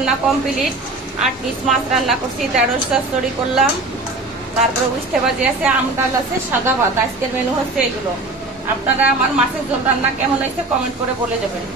রান্না complete. 8 piece মাছ রান্না করছি, ঢেঁড়স চচ্চড়ি করলাম, তারপরে উস্তে ভাজি আছে, আম ডাল আছে, সাদা ভাত। আজকের মেনু হচ্ছে এগুলো। আপনারা আমার মাছের ঝোল রান্না কেমন হয়েছে কমেন্ট করে বলে দেবেন।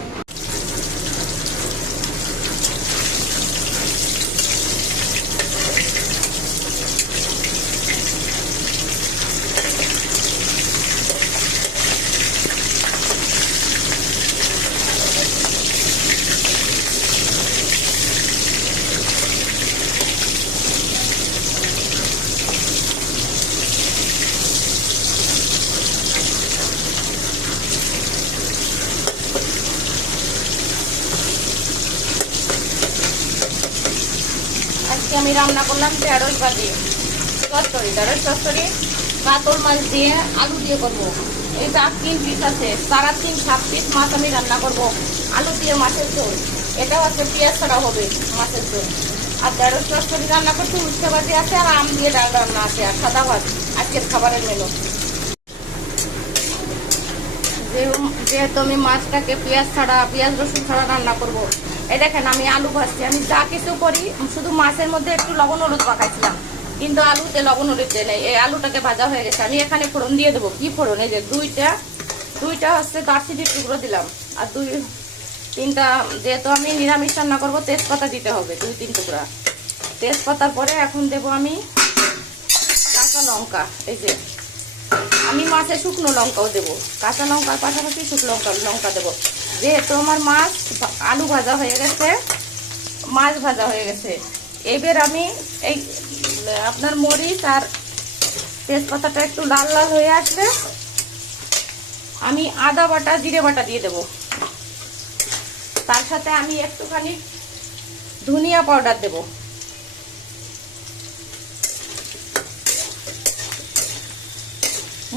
আজকে আমি রান্না করলাম ঢেঁড়স ভাজি, চচ্চড়ি, ঢেঁড়স চচ্চড়ি কাতল মাছ দিয়ে আলু দিয়ে করবো। এই যে 3 পিস আছে, সারা 7 পিস মাছ আমি রান্না করব আলু দিয়ে মাছের ঝোল। এটাও আছে পেঁয়াজ ছাড়া হবে মাছের ঝোল। আর ঢেঁড়স চচ্চড়ি রান্না করছি, উস্তে ভাজি আছে, আর আম দিয়ে ডাল রান্না আছে, আর সাদা ভাত আজকের খাবারের মেনু। যেহেতু আমি মাছটাকে পেঁয়াজ রসুন ছাড়া রান্না করব, এই দেখেন আমি আলু ভাজছি। আমি যা কিছু করি শুধু মাছের মধ্যে একটু লবণ হলুদ মাখাইছিলাম, কিন্তু আলুতে লবণ হলুদ দিয়ে নেই। এই আলুটাকে ভাজা হয়ে গেছে, আমি এখানে ফোড়ন দিয়ে দেবো। কি ফোড়ন? এই যে দুইটা হচ্ছে দারচিনির টুকরো দিলাম, আর 2-3টা, যেহেতু আমি নিরামিষ রান্না করবো তেজপাতা দিতে হবে, 2-3 টুকরা তেজপাতার পরে এখন দেব আমি কাঁচা লঙ্কা। এই যে আমি মাছে শুকনো লঙ্কাও দেবো, কাঁচা লঙ্কার পাশাপাশি শুকনো লঙ্কা দেবো। যেহেতু আমার আলু ভাজা হয়ে গেছে, মাছ ভাজা হয়ে গেছে, এবার আমি এই আপনার মরিচ আর তেজপাতাটা একটু লাল লাল হয়ে আসলে আমি আদা বাটা জিরে বাটা দিয়ে দেবো। তার সাথে আমি একটুখানি ধনিয়া পাউডার দেবো।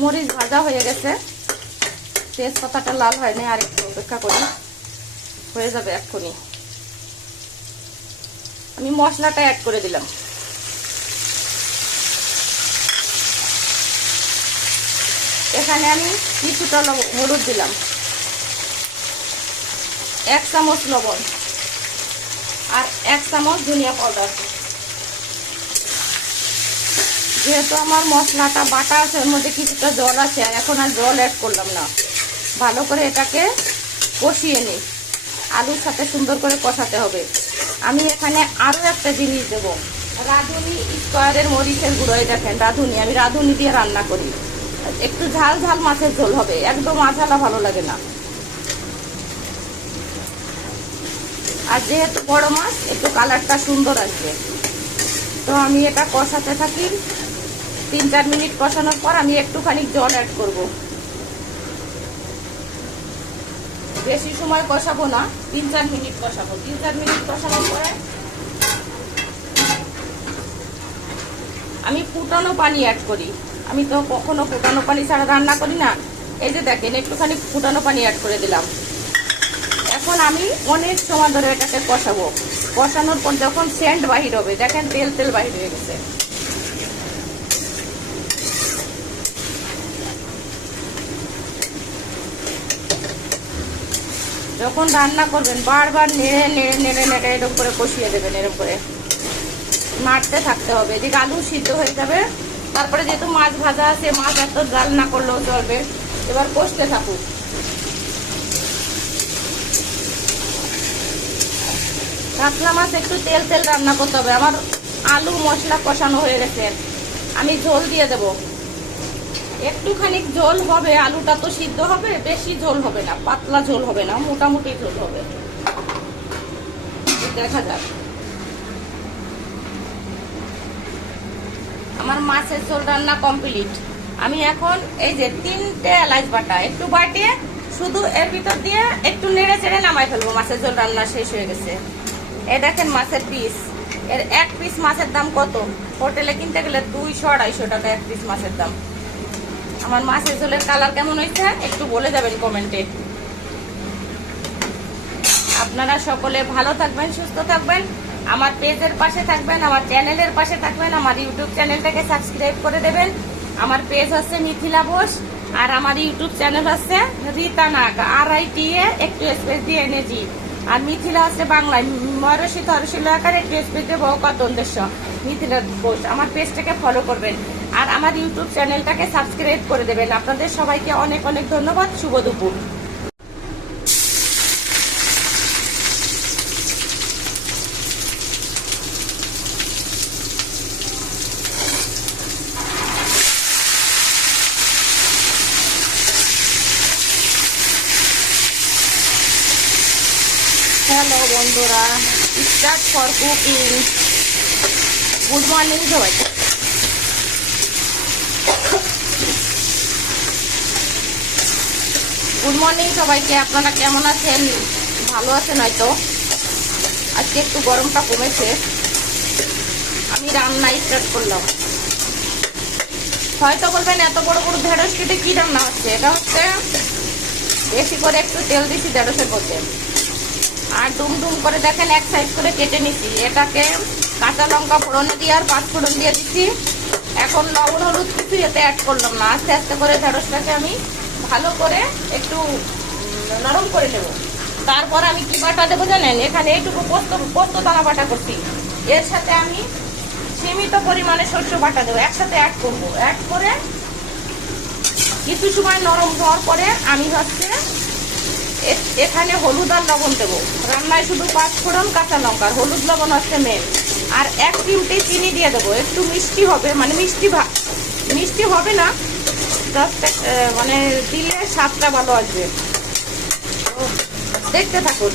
মরিচ ভাজা হয়ে গেছে, তেজপাতাটা লাল হয়নি, আর একটু অপেক্ষা করি, হয়ে যাবে এক্ষুনি। আমি মশলাটা অ্যাড করে দিলাম। এখানে আমি কিছুটা হলুদ দিলাম, 1 চামচ লবণ, আর 1 চামচ ধনিয়া পাউডার। যেহেতু আমার মশলাটা বাটা আছে, ওর মধ্যে কিছুটা জল আছে, আর এখন আর জল অ্যাড করলাম না। ভালো করে এটাকে কষিয়ে নিই, আলুর সাথে সুন্দর করে কষাতে হবে। আমি এখানে আরও একটা জিনিস দেবো, রাঁধুনি স্কোয়ারের মরিচের গুঁড়ো। দেখেন রাঁধুনি, আমি রাঁধুনি দিয়ে রান্না করি। একটু ঝাল ঝাল মাছের ঝোল হবে, একদম আঝালা ভালো লাগে না। আর যেহেতু বড় মাছ, একটু কালারটা সুন্দর আসবে। তো আমি এটা কষাতে থাকি। 3-4 মিনিট কষানোর পর আমি একটুখানি জল অ্যাড করব। বেশি সময় কষাবো না, 3-4 মিনিট কষাবো। 3-4 মিনিট কষানোর পরে আমি ফুটানো পানি অ্যাড করি। আমি তো কখনো ফুটানো পানি ছাড়া রান্না করি না। এই যে দেখেন একটুখানি ফুটানো পানি অ্যাড করে দিলাম। এখন আমি অনেক সময় ধরে এটাকে কষাবো। কষানোর পর যখন সেন্ট বাহির হবে, দেখেন তেল তেল বাহির হয়ে গেছে। যখন রান্না করবেন বারবার নেড়ে নেড়ে নেড়ে নেড়ে এরকম করে কষিয়ে দেবেন। এরকম করে নাড়তে থাকতে হবে, এদিকে আলু সিদ্ধ হয়ে যাবে। তারপরে যেহেতু মাছ ভাজা আছে, মাছ এত জাল না করলেও চলবে। এবার কষতে থাকুক। কাতলা মাছ একটু তেল তেল রান্না করতে হবে। আমার আলু মশলা কষানো হয়ে গেছে, আমি ঝোল দিয়ে দেব। একটুখানি ঝোল হবে, আলুটা তো সিদ্ধ হবে, বেশি ঝোল হবে না, পাতলা ঝোল হবে না, মোটামুটি ঝোল হবে। দেখা যাক। আমার মাছের ঝোল রান্না কমপ্লিট। আমি এখন এই যে 3টে এলাচ বাটা একটু বাটিয়ে শুধু এর ভিতর দিয়ে একটু নেড়ে চেড়ে নামাই ফেলবো। মাছের ঝোল রান্না শেষ হয়ে গেছে। এই দেখেন মাছের পিস, এর 1 পিস মাছের দাম কত? হোটেলে কিনতে গেলে 200-250 টাকা 1 পিস মাছের দাম। আমার মাছের ঝোলের কালার কেমন হয়েছে একটু বলে যাবেন কমেন্টে। আপনারা সকলে ভালো থাকবেন, সুস্থ থাকবেন, আমার পেজের পাশে থাকবেন, আমার চ্যানেলের পাশে থাকবেন, আমার ইউটিউব চ্যানেলটাকে সাবস্ক্রাইব করে দেবেন। আমার পেজ হচ্ছে মিথিলা বোস, আর আমার ইউটিউব চ্যানেল হচ্ছে রিতা নাগ, RITA একটু স্পেস দিয়ে এনেছি। আর মিথিলা আছে বাংলায়, ময়ূরসী তহসিল আকারে টেস্ট পেতে বহুকাত উদ্দেশ্য মিথিলা ঘোষ। আমার পেজটাকে ফলো করবেন আর আমার ইউটিউব চ্যানেলটাকে সাবস্ক্রাইব করে দেবেন। আপনাদের সবাইকে অনেক অনেক ধন্যবাদ। শুভ দুপুর। হ্যালো বন্ধুরা, start for cooking. Good morning সবাইকে। গুড মর্নিং সবাইকে। আপনারা কেমন আছেন? ভালো আছেন হয়তো। আজকে একটু গরমটা কমেছে। আমি রান্না স্টার্ট করলাম। হয়তো বলবেন এত বড় বড় ঢেঁড়স কেটে কি রান্না হচ্ছে? এটা হচ্ছে বেশি করে একটু তেল দিচ্ছি ঢেঁড়সের মধ্যে, আর ডুম ডুম করে দেখেন এক সাইড করে কেটে নিচ্ছি। এটাকে কাঁচা লঙ্কা ফোড়নে দিয়ে আর পাঁচ ফোড়ন দিয়ে দিচ্ছি। এখন লবণ হলুদ কিছু এতে অ্যাড করলাম না। আস্তে আস্তে করে ঢেঁড়সটাকে আমি ভালো করে একটু নরম করে নেব। তারপর আমি কি বাটা দেবো জানেন? এখানে এইটুকু পোস্ত দানা বাটা করছি, এর সাথে আমি সীমিত পরিমাণে শস্য বাটা দেবো, একসাথে অ্যাড করবো। অ্যাড করে কিছু সময় নরম হওয়ার পরে আমি হচ্ছে এখানে হলুদ আর লবণ দেবো। রান্নায় শুধু পাঁচ ফোড়ন কাঁচা লঙ্কা, হলুদ লবণ হচ্ছে মেন। আর এক চিমটি চিনি দিয়ে দেবো। একটু মিষ্টি হবে, মানে মিষ্টি হবে না, জাস্ট মানে দিলে স্বাদটা ভালো আসবে। তো দেখতে থাকুন।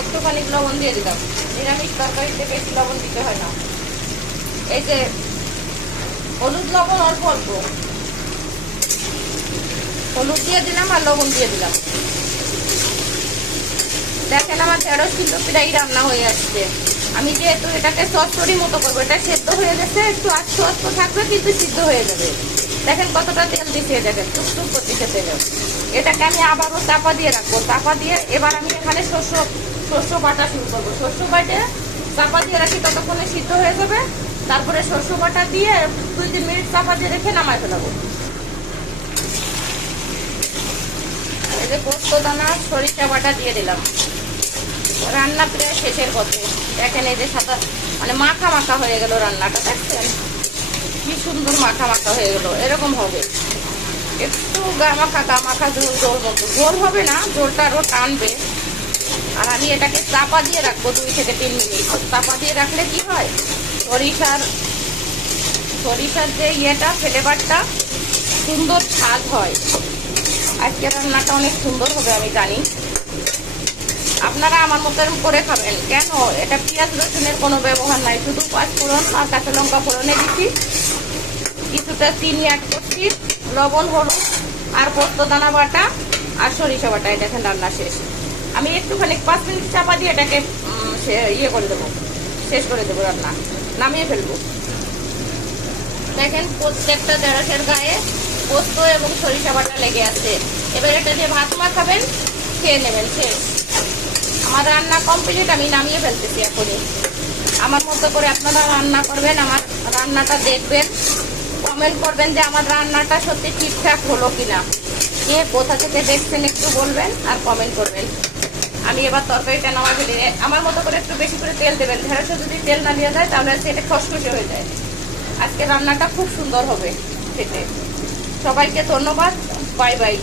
একটুখানি লবণ দিয়ে দিলাম। নিরামিষ তরকারিতে বেশি লবণ দিতে হয় না। এই যে হলুদ লবণ অল্প অল্প, হলুদ দিয়ে দিলাম আর লবণ দিয়ে দিলাম। দেখেন আমার ঢেঁড়স কিন্তু প্রায় রান্না হয়ে আসছে। আমি যেহেতু এটাকে চচ্চড়ি মতো করবো, এটা সেদ্ধ হয়ে গেছে, একটু আস্তে আস্তে থাকবে কিন্তু সিদ্ধ হয়ে যাবে। দেখেন কতটা তেল দিতে যাবে, টুকটুক করতে তেল। এটাকে আমি আবারও চাপা দিয়ে রাখবো। চাপা দিয়ে এবার আমি এখানে শস্য বাটা শুরু করবো। শস্য বাটে চাপা দিয়ে রাখি, ততক্ষণে সিদ্ধ হয়ে যাবে। তারপরে শস্য বাটা দিয়ে 2-3 মিনিট চাপা দিয়ে রেখে নামায় ফেলাবো। এই যে পোস্ত দানা সরিষা বাটা দিয়ে দিলাম। রান্না প্রায় শেষের পথে। দেখেন এই যে সাদা মানে মাখা মাখা হয়ে গেল রান্নাটা। দেখছেন কি সুন্দর মাখা মাখা হয়ে গেল। এরকম হবে, একটু গা মাখা ঝোল মতো। ঝোল হবে না, ঝোলটা আরও টানবে। আর আমি এটাকে চাপা দিয়ে রাখবো 2 থেকে 3 মিনিট। চাপা দিয়ে রাখলে কি হয়, সরিষার যে ফ্লেভারটা সুন্দর স্বাদ হয়। আজকে রান্নাটা অনেক সুন্দর হবে আমি জানি। আপনারা আমার মতো করে খাবেন। কেন? এটা পেঁয়াজ রসুনের কোনো ব্যবহার নাই, শুধু পাঁচ ফোড়ন আর কাঁচা লঙ্কা ফোড়নে দিচ্ছি, কিছুটা চিনি অ্যাড করছি, লবণ হলুদ আর পোস্ত দানা বাটা আর সরিষা বাটা। দেখেন রান্না শেষ। আমি একটুখানি 5 মিনিট চাপা দিয়ে এটাকে করে দেবো, শেষ করে দেবো। রান্না নামিয়ে ফেলবো। দেখেন প্রত্যেকটা ঢেঁড়সের গায়ে পোস্ত এবং সরিষা বাটা লেগে আছে। এবার এটা দিয়ে ভাত মাখাবেন, খেয়ে নেবেন। শেষ। আমার রান্না কমপ্লিট, আমি নামিয়ে ফেলতেছি এখনই। আমার মতো করে আপনারা রান্না করবেন, আমার রান্নাটা দেখবেন, কমেন্ট করবেন যে আমার রান্নাটা সত্যি ঠিকঠাক হলো কিনা। কে কোথা থেকে দেখছেন একটু বলবেন আর কমেন্ট করবেন। আমি এবার তরকারিটা নামা ফেলি। আমার মতো করে একটু বেশি করে তেল দেবেন। ঢেঁড়সে যদি তেল না দিয়ে যায় তাহলে সেটা খসখসে হয়ে যায়। আজকে রান্নাটা খুব সুন্দর হবে খেতে। সবাইকে ধন্যবাদ। Bye bye.